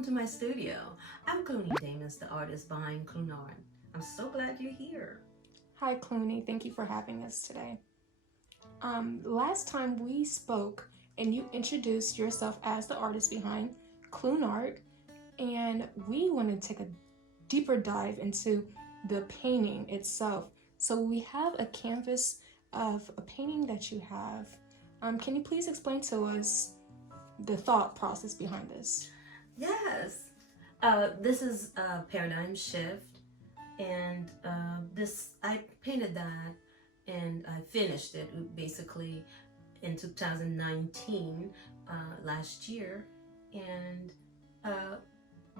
welcome to my studio. I'm Clooney Damus, the artist behind Cloonard. I'm so glad you're here. Hi, Clooney. Thank you for having us today. Last time we spoke and you introduced yourself as the artist behind Cloonard, and we want to take a deeper dive into the painting itself. So we have a canvas of a painting that you have. Can you please explain to us the thought process behind this? Yes. This is a paradigm shift, and I painted that and I finished it basically in 2019, last year. And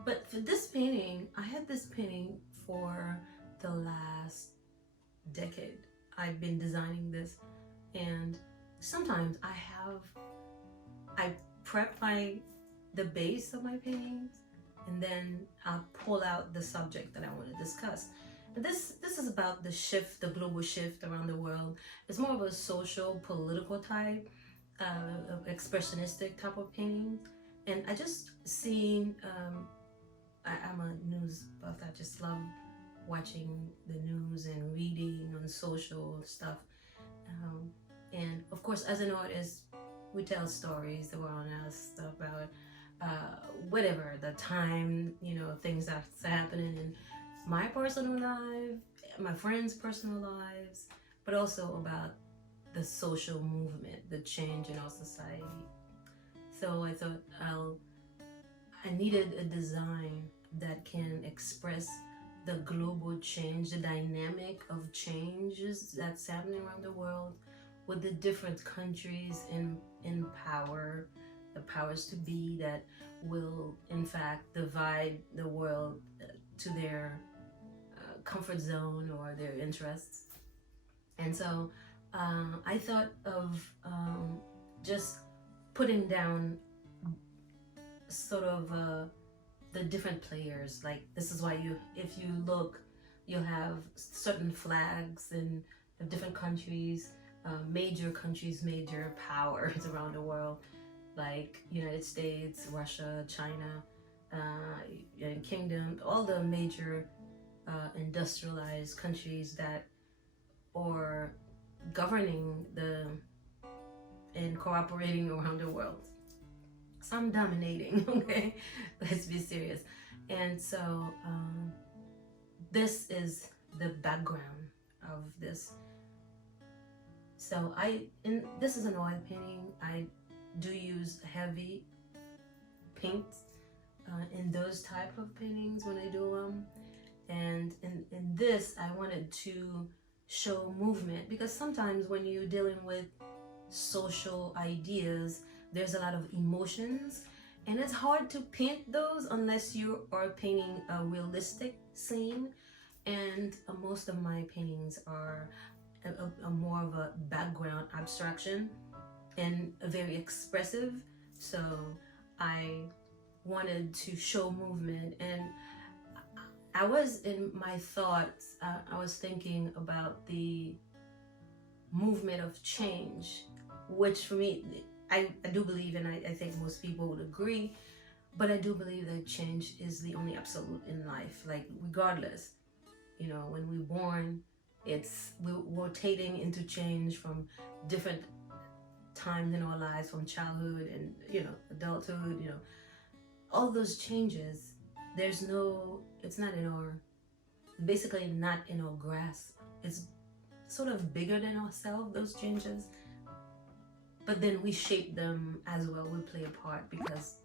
but for this painting, I had this painting for the last decade. I've been designing this, and sometimes I prep the base of my paintings, and then I'll pull out the subject that I want to discuss. And this is about the shift, the global shift around the world. It's more of a social, political type, expressionistic type of painting. And I just seeing, I'm a news buff. I just love watching the news and reading on social stuff. And of course, as an artist, we tell stories around us about whatever the time, things that's happening in my personal life, my friends' personal lives, but also about the social movement, the change in our society. So I thought I needed a design that can express the global change, the dynamic of changes that's happening around the world, with the different countries in power, the powers to be that will in fact divide the world to their comfort zone or their interests. And so I thought of just putting down sort of the different players. Like, this is why if you look, you'll have certain flags in different countries, major countries, major powers around the world, like United States, Russia, China, United Kingdom, all the major industrialized countries that are governing and cooperating around the world. Some dominating, okay? Let's be serious. And so this is the background of this. So this is an oil painting. I do use heavy paints in those type of paintings when I do them. And in this, I wanted to show movement, because sometimes when you're dealing with social ideas, there's a lot of emotions, and it's hard to paint those unless you are painting a realistic scene. And most of my paintings are a more of a background abstraction and very expressive. So I wanted to show movement, and I was in my thoughts, I was thinking about the movement of change, which for me, I do believe, and I think most people would agree, but I do believe that change is the only absolute in life. Like, regardless, when we're born, we're rotating into change from different times in our lives, from childhood and adulthood, all those changes. It's not in our, basically not in our grasp. It's sort of bigger than ourselves, those changes. But then we shape them as well. We play a part, because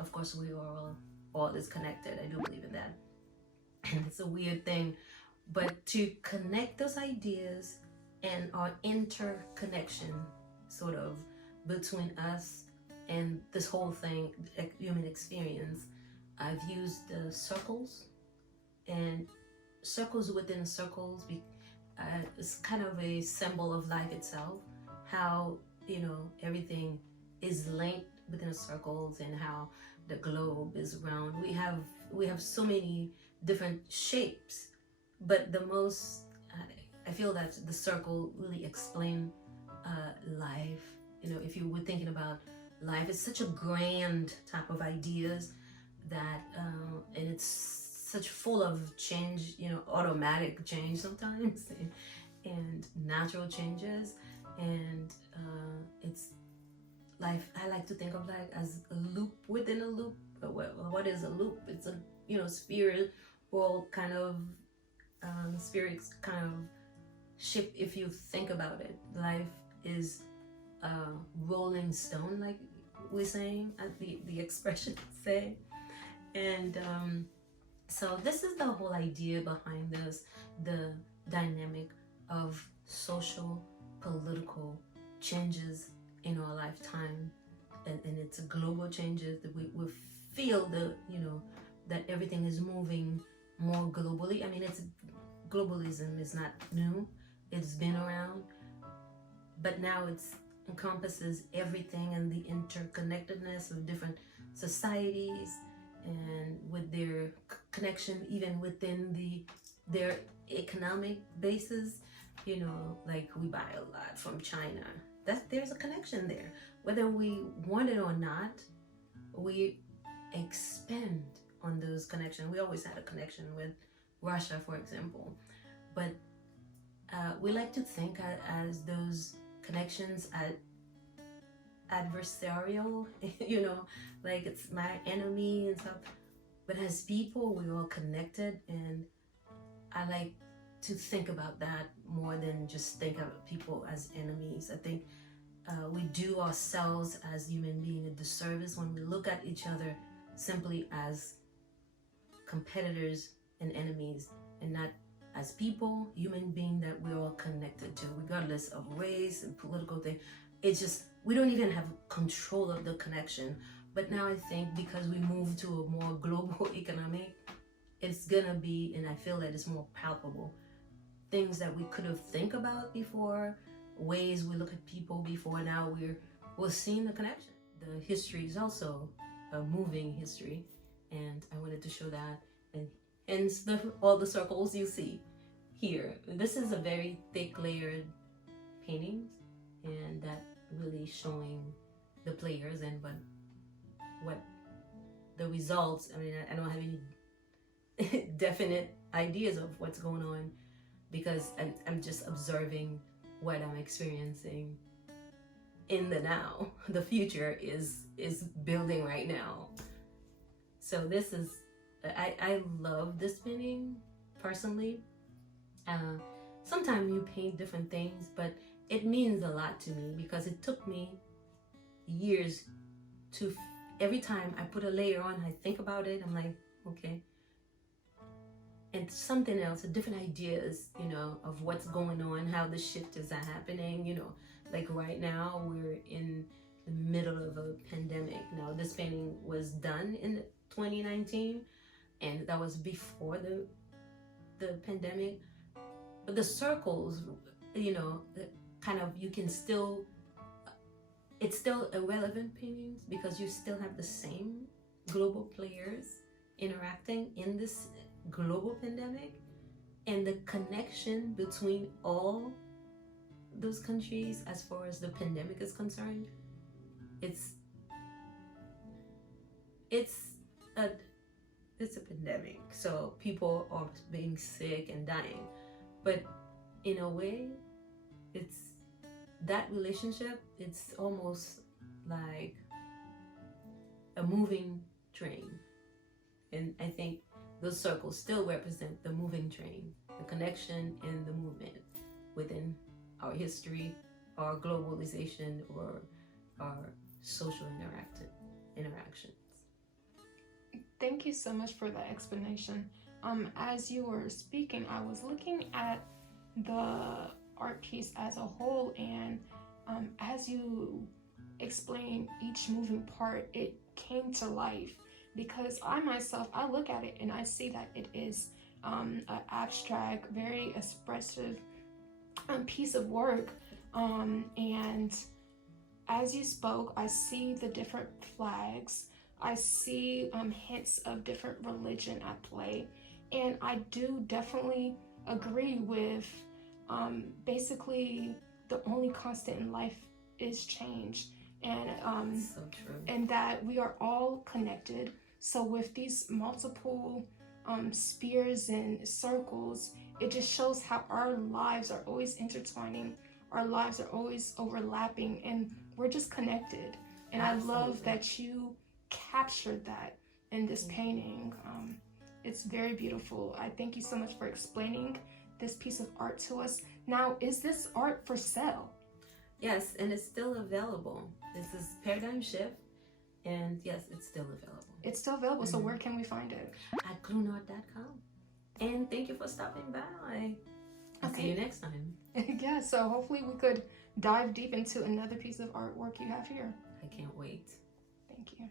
of course we are all is connected. I do believe in that. And it's a weird thing, but to connect those ideas and our interconnection sort of between us and this whole thing, human experience, I've used circles, and circles within circles. It's kind of a symbol of life itself, how everything is linked within the circles, and how the globe is round. We have so many different shapes, but the most I feel that the circle really explain life. If you were thinking about life, it's such a grand type of ideas that and it's such full of change, automatic change sometimes, and natural changes, and it's life. I like to think of life as a loop within a loop. What is a loop? It's a spiritual kind of spirits kind of ship. If you think about it, life is a rolling stone, like we're saying, the expression say, and so this is the whole idea behind this, the dynamic of social, political changes in our lifetime, and it's global changes that we feel that everything is moving more globally. I mean, globalism is not new; it's been around, but now it encompasses everything and the interconnectedness of different societies, and with their connection even within their economic basis. Like we buy a lot from China. There's a connection there. Whether we want it or not, we expand on those connections. We always had a connection with Russia, for example, but we like to think as those connections adversarial, like it's my enemy and stuff. But as people, we're all connected, and I like to think about that more than just think of people as enemies. I think we do ourselves as human beings a disservice when we look at each other simply as competitors and enemies, and not as people, human beings that we're all connected to, regardless of race and political thing. It's just we don't even have control of the connection. But now I think because we move to a more global economic, it's gonna be, and I feel that it's more palpable. Things that we could have think about before, ways we look at people before, now we're seeing the connection. The history is also a moving history, and I wanted to show that, and hence all the circles you see here. This is a very thick layered painting, and that really showing the players and what the results. I mean, I don't have any definite ideas of what's going on, because I'm just observing what I'm experiencing in the now. The future is building right now. So this is, I love this painting personally. Sometimes you paint different things, but it means a lot to me because it took me years to, every time I put a layer on, I think about it, I'm like, okay. And something else, different ideas, of what's going on, how the shift is happening, like right now we're in the middle of a pandemic. Now this painting was done in 2019, and that was before the pandemic. But the circles, kind of, you can still, it's still irrelevant paintings because you still have the same global players interacting in this global pandemic, and the connection between all those countries as far as the pandemic is concerned, it's a pandemic, so people are being sick and dying, but in a way it's that relationship, it's almost like a moving train. And I think those circles still represent the moving train, the connection and the movement within our history, our globalization, or our social interactions. Thank you so much for that explanation. As you were speaking, I was looking at the art piece as a whole, and as you explained each moving part, it came to life. Because I myself, I look at it and I see that it is an abstract, very expressive piece of work. And as you spoke, I see the different flags. I see hints of different religion at play. And I do definitely agree with basically the only constant in life is change. And So true. and that we are all connected. So with these multiple spheres and circles, it just shows how our lives are always intertwining, our lives are always overlapping, and we're just connected. And Absolutely. I love that you captured that in this painting. It's very beautiful. I thank you so much for explaining this piece of art to us. Now, is this art for sale? Yes, and it's still available. This is Paradigm Shift, and yes, it's still available. It's still available, so where can we find it? At cluenart.com. And thank you for stopping by. I'll see you next time. Yeah, so hopefully we could dive deep into another piece of artwork you have here. I can't wait. Thank you.